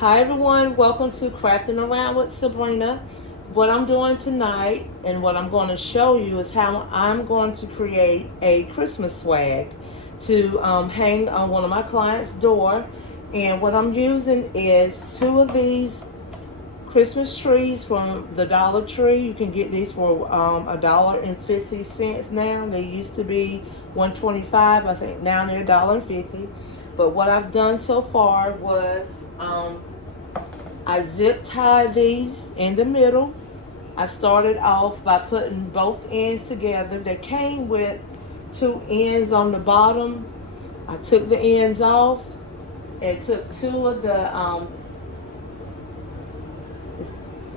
Hi everyone, welcome to Crafting Around with Sabrina. What I'm doing tonight and what I'm going to show you is how I'm going to create a Christmas swag to hang on one of my clients' door. And what I'm using is two of these Christmas trees from the Dollar Tree. You can get these for $1.50 now. They used to be $1.25. I think now they're $1.50. But what I've done so far was I zip tie these in the middle. I started off by putting both ends together. They came with two ends on the bottom. I took the ends off and took two of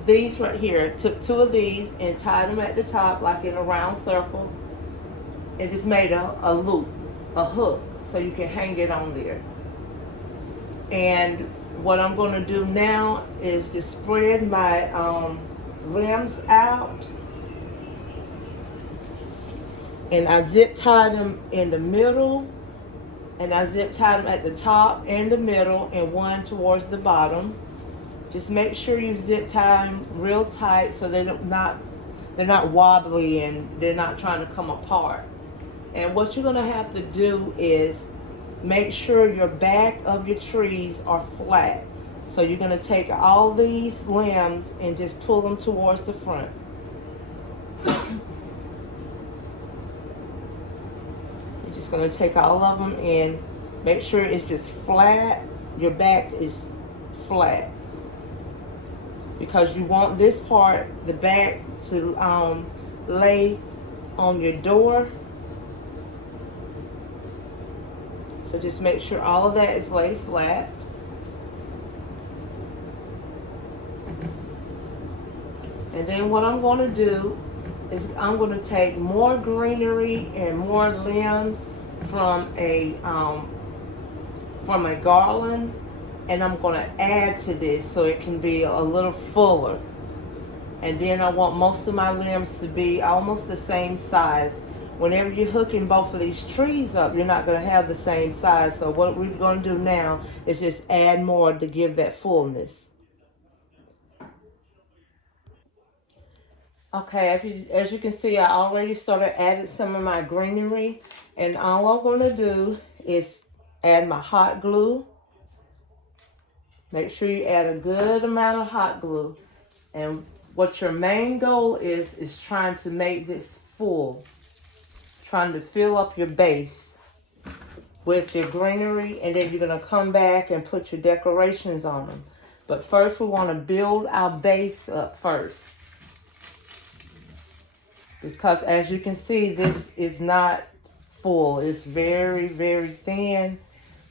these right here. Took two of these and tied them at the top like in a round circle. And just made a loop, a hook, so you can hang it on there. And what I'm going to do now is just spread my limbs out, and I zip tie them in the middle, and I zip tie them at the top and the middle, and one towards the bottom. Just make sure you zip tie them real tight so they're not wobbly and they're not trying to come apart. And what you're going to have to do is make sure your back of your trees are flat. So you're going to take all these limbs and just pull them towards the front. You're just going to take all of them and make sure it's just flat. Your back is flat. Because you want this part, the back, to lay on your door. So just make sure all of that is laid flat. And then what I'm going to do is I'm going to take more greenery and more limbs from a garland, and I'm going to add to this so it can be a little fuller. And then I want most of my limbs to be almost the same size. Whenever you're hooking both of these trees up, you're not going to have the same size. So what we're going to do now is just add more to give that fullness. Okay, as you can see, I already started adding some of my greenery. And all I'm going to do is add my hot glue. Make sure you add a good amount of hot glue. And what your main goal is trying to make this full. Trying to fill up your base with your greenery, and then you're going to come back and put your decorations on them. But first we want to build our base up first. Because as you can see, this is not full. It's very, very thin.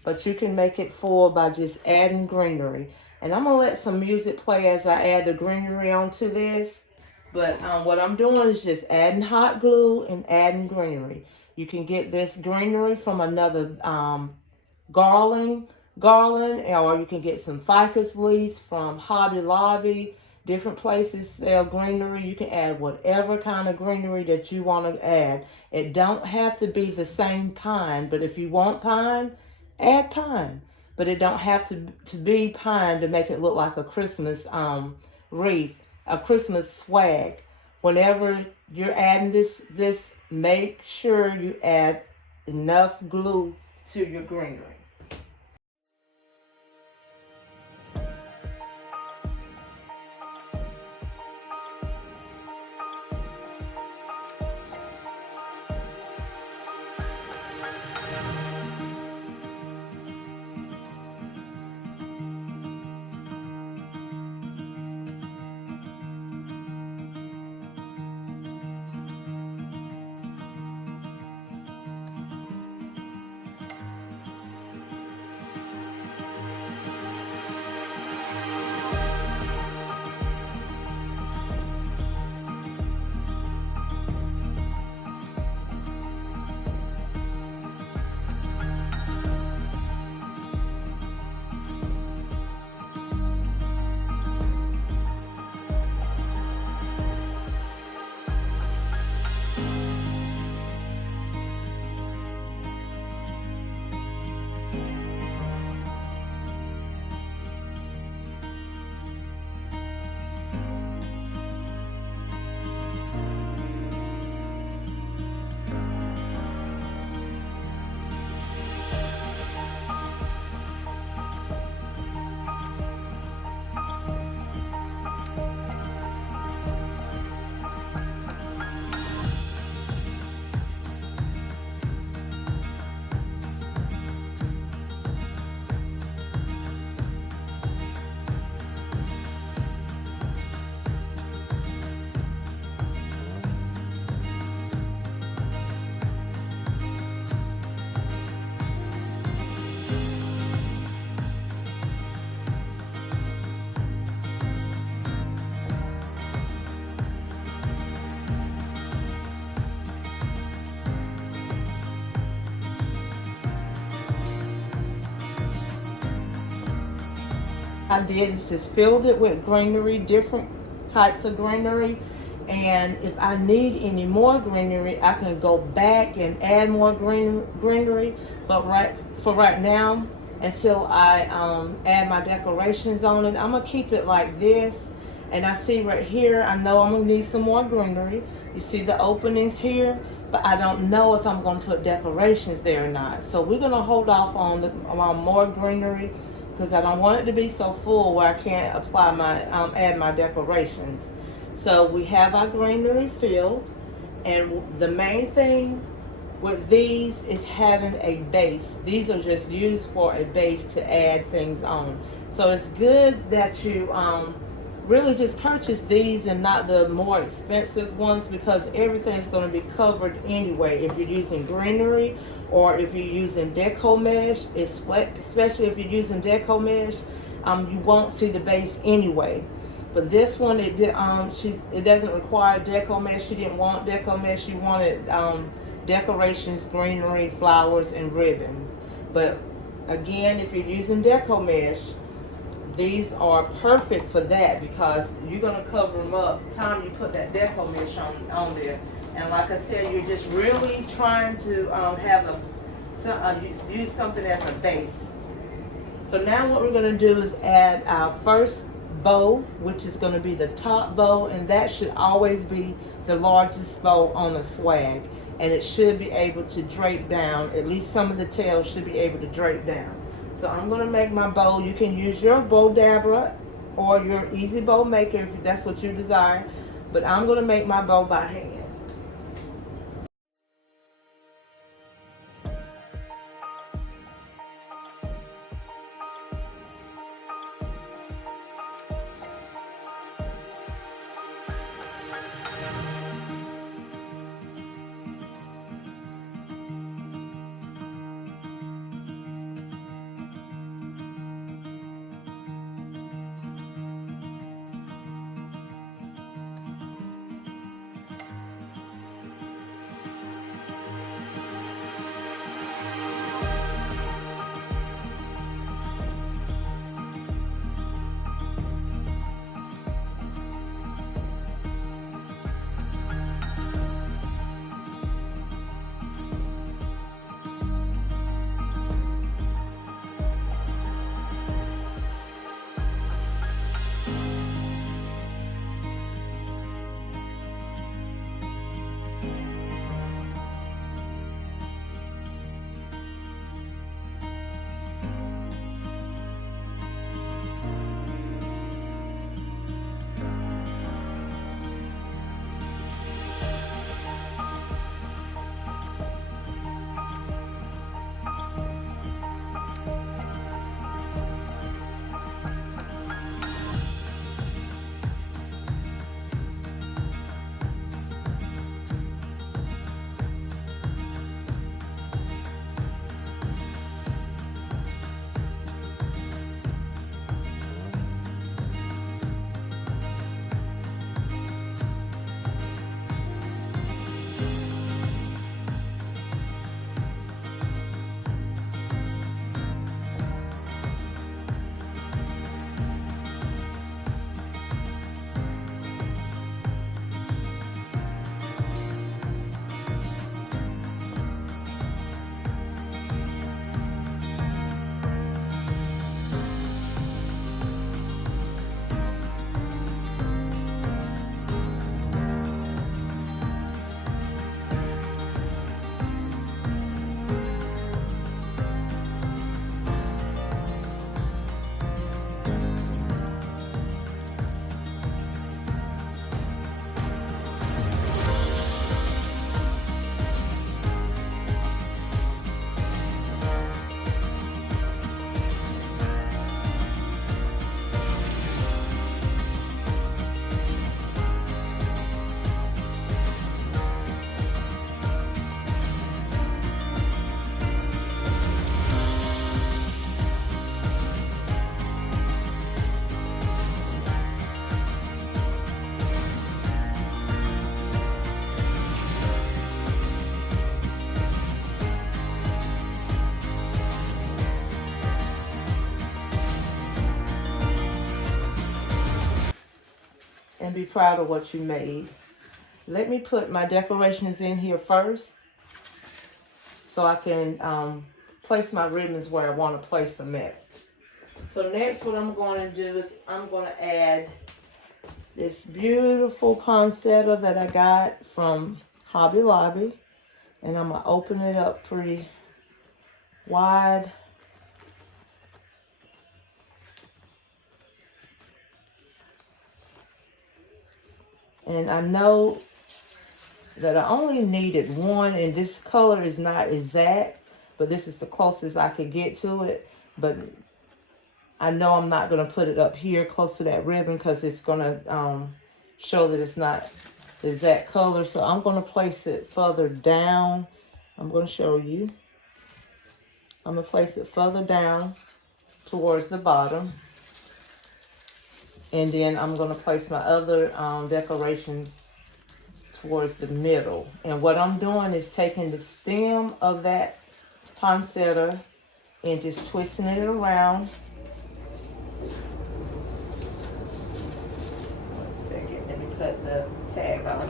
But you can make it full by just adding greenery. And I'm going to let some music play as I add the greenery onto this. But what I'm doing is just adding hot glue and adding greenery. You can get this greenery from another garland, or you can get some ficus leaves from Hobby Lobby. Different places sell greenery. You can add whatever kind of greenery that you want to add. It don't have to be the same pine, but if you want pine, add pine. But it don't have to be pine to make it look like a Christmas wreath, a Christmas swag. Whenever you're adding this, make sure you add enough glue to your greenery. I did is just filled it with greenery, different types of greenery. And if I need any more greenery, I can go back and add more greenery. But right now, until I add my decorations on it, I'm gonna keep it like this. And I see right here, I know I'm gonna need some more greenery. You see the openings here, but I don't know if I'm gonna put decorations there or not. So we're gonna hold off on more greenery because I don't want it to be so full where I can't apply my add my decorations. So we have our greenery filled, and the main thing with these is having a base. These are just used for a base to add things on. So it's good that you really just purchase these and not the more expensive ones, because everything's going to be covered anyway if you're using greenery or if you're using deco mesh. Especially if you're using deco mesh, you won't see the base anyway. But this one, it doesn't require deco mesh. She didn't want deco mesh. She wanted decorations, greenery, flowers, and ribbon. But again, if you're using deco mesh, these are perfect for that because you're going to cover them up the time you put that deco mesh on there. And like I said, you're just really trying to use something as a base. So now what we're going to do is add our first bow, which is going to be the top bow, and that should always be the largest bow on a swag, and it should be able to drape down. At least some of the tails should be able to drape down. So I'm going to make my bow. You can use your bow dabber or your easy bow maker if that's what you desire, but I'm going to make my bow by hand. and be proud of what you made. Let me put my decorations in here first so I can place my ribbons where I want to place them at. So next what I'm going to do is I'm going to add this beautiful poinsettia that I got from Hobby Lobby. And I'm going to open it up pretty wide. And I know that I only needed one, and this color is not exact, but this is the closest I could get to it. But I know I'm not going to put it up here close to that ribbon because it's going to show that it's not the exact color. So I'm going to place it further down. I'm going to show you. I'm going to place it further down towards the bottom. And then I'm going to place my other decorations towards the middle. And what I'm doing is taking the stem of that poinsettia and just twisting it around. One second, let me cut the tag off.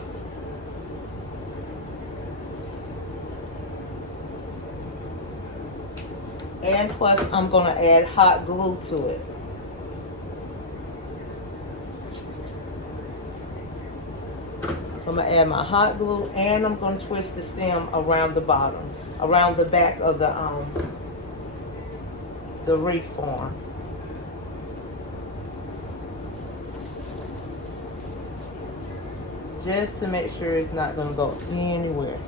And plus I'm going to add hot glue to it. So I'm going to add my hot glue, and I'm going to twist the stem around the bottom, around the back of the wreath form. Just to make sure it's not going to go anywhere.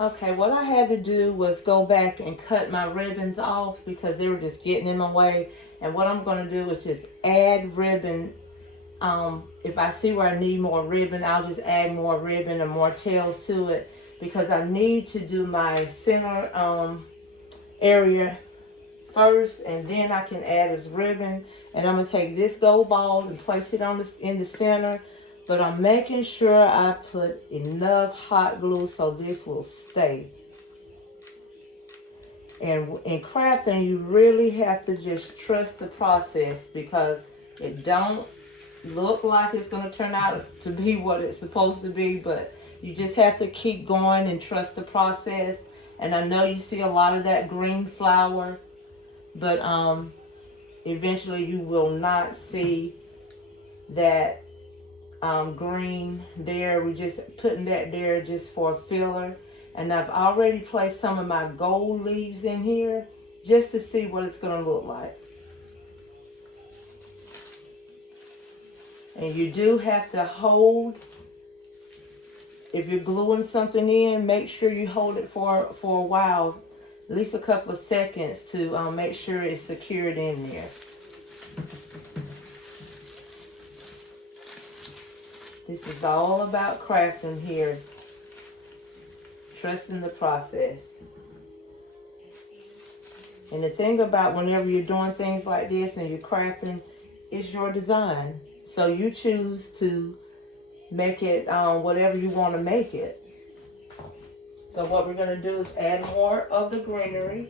Okay, what I had to do was go back and cut my ribbons off because they were just getting in my way. And what I'm going to do is just add ribbon. If I see where I need more ribbon, I'll just add more ribbon and more tails to it, because I need to do my center area first, and then I can add this ribbon. And I'm going to take this gold ball and place it on in the center. But I'm making sure I put enough hot glue so this will stay. And in crafting, you really have to just trust the process, because it don't look like it's going to turn out to be what it's supposed to be. But you just have to keep going and trust the process. And I know you see a lot of that green flower, but eventually you will not see that green there. We're just putting that there just for a filler. And I've already placed some of my gold leaves in here just to see what it's going to look like. And you do have to hold, if you're gluing something in, make sure you hold it for a while. at least a couple of seconds to make sure it's secured in there. This is all about crafting here. Trusting the process. And the thing about whenever you're doing things like this and you're crafting, it's your design. So you choose to make it whatever you want to make it. So what we're going to do is add more of the greenery.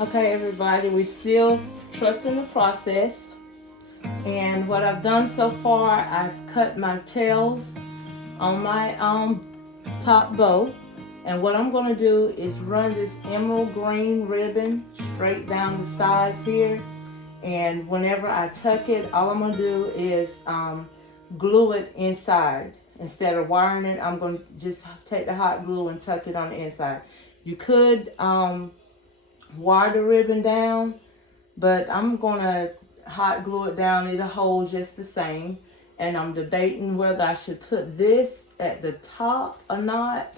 Okay, everybody, we're still trusting the process. And what I've done so far, I've cut my tails on my top bow. And what I'm going to do is run this emerald green ribbon straight down the sides here. And whenever I tuck it, all I'm going to do is glue it inside. Instead of wiring it, I'm going to just take the hot glue and tuck it on the inside. You could wire the ribbon down, but I'm going to hot glue it down. It'll hold just the same. And I'm debating whether I should put this at the top or not.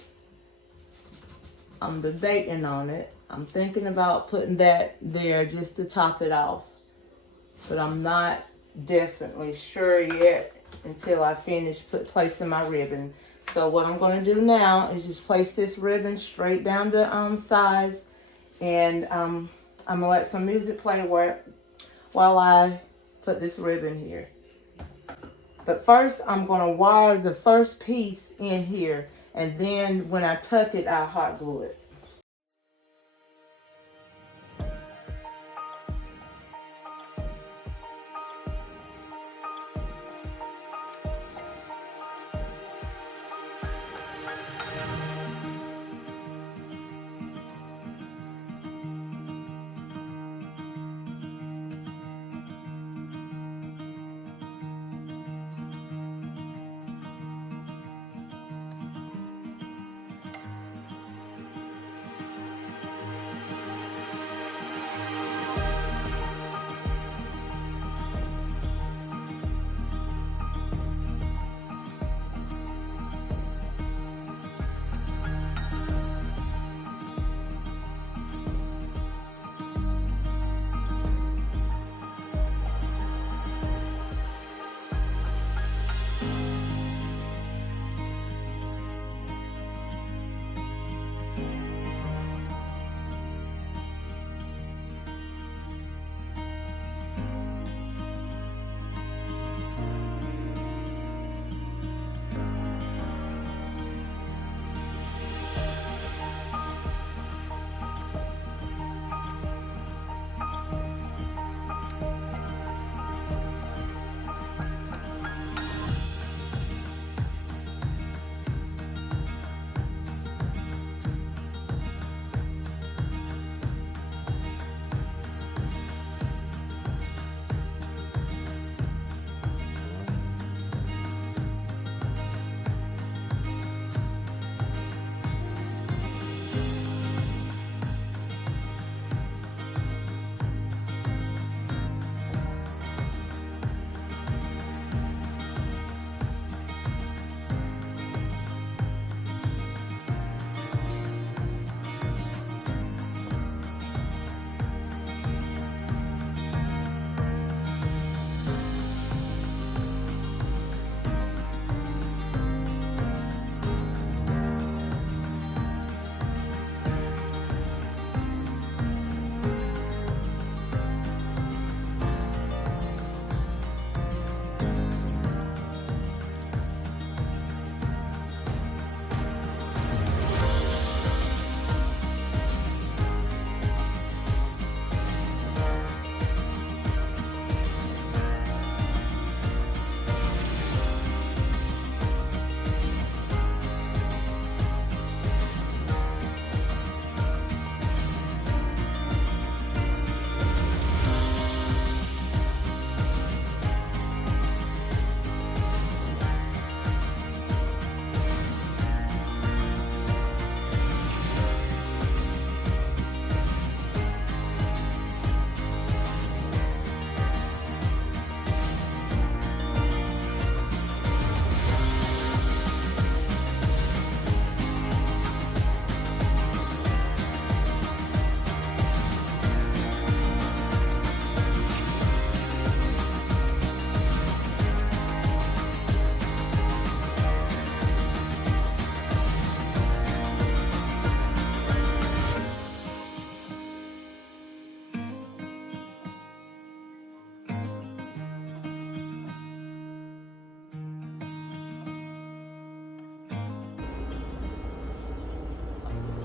I'm debating on it. I'm thinking about putting that there just to top it off. But I'm not definitely sure yet until I finish placing my ribbon. So what I'm going to do now is just place this ribbon straight down the sides, and I'm going to let some music play while I put this ribbon here. But first, I'm going to wire the first piece in here, and then when I tuck it, I'll hot glue it.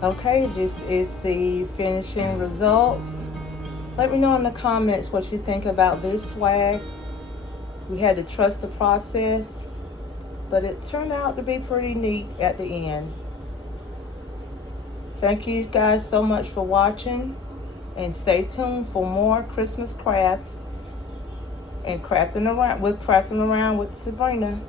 Okay, this is the finishing results. Let me know in the comments what you think about this swag. We had to trust the process, but it turned out to be pretty neat at the end. Thank you guys so much for watching, and stay tuned for more Christmas crafts and crafting around with Sabrina.